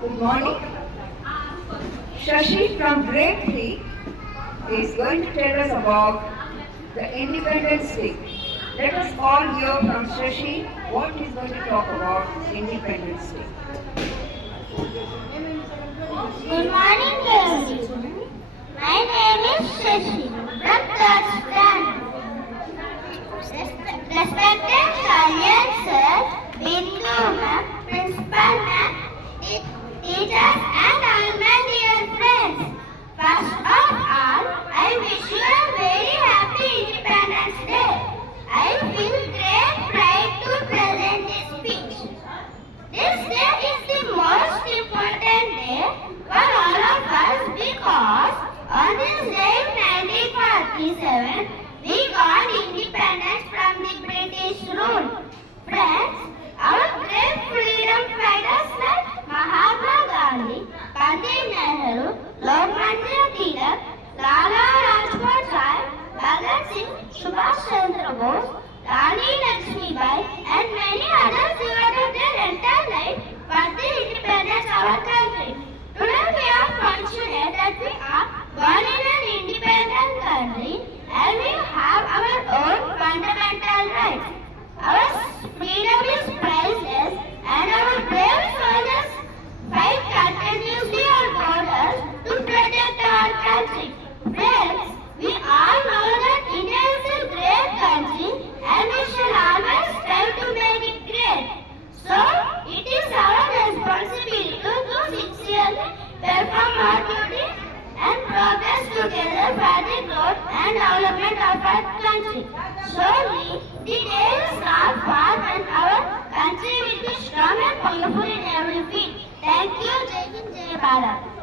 Good morning. Shashi from grade 3 is going to tell us about the Independence Day. Let us all hear from Shashi what he is going to talk about Independence Day. Good morning, everyone. My name is Shashi from third standard. Respected guardian sir, Bindu ma'am, principal ma'am, teachers and all my dear friends. First of all, I wish you a very happy Independence Day. I feel great pride to present this speech. This day is the most important day for all of us because on this day in 1947 we got independence from the British rule. Friends, our great freedom fighters like Mahatma Gandhi, Pandit Nehru, Lokmanya Tilak, Lala Lajpat Rai, Bhagat Singh, Subhash Chandra Bose, Rani Lakshmibai and many others devoted their entire life for the independence of our country. Today we are fortunate that we are born in an independent country and we have our own fundamental rights. Our freedom is priceless and our brave soldiers fight continuously on borders to protect our country. Friends, we all know that India is a great country and we shall always strive to make it great. So, it is our responsibility to sincerely perform our duty and progress together for the growth and development of our country. Surely, the day is not far when our country will be strong and powerful in every field. Thank you, Jai Hind, Jai Bharat.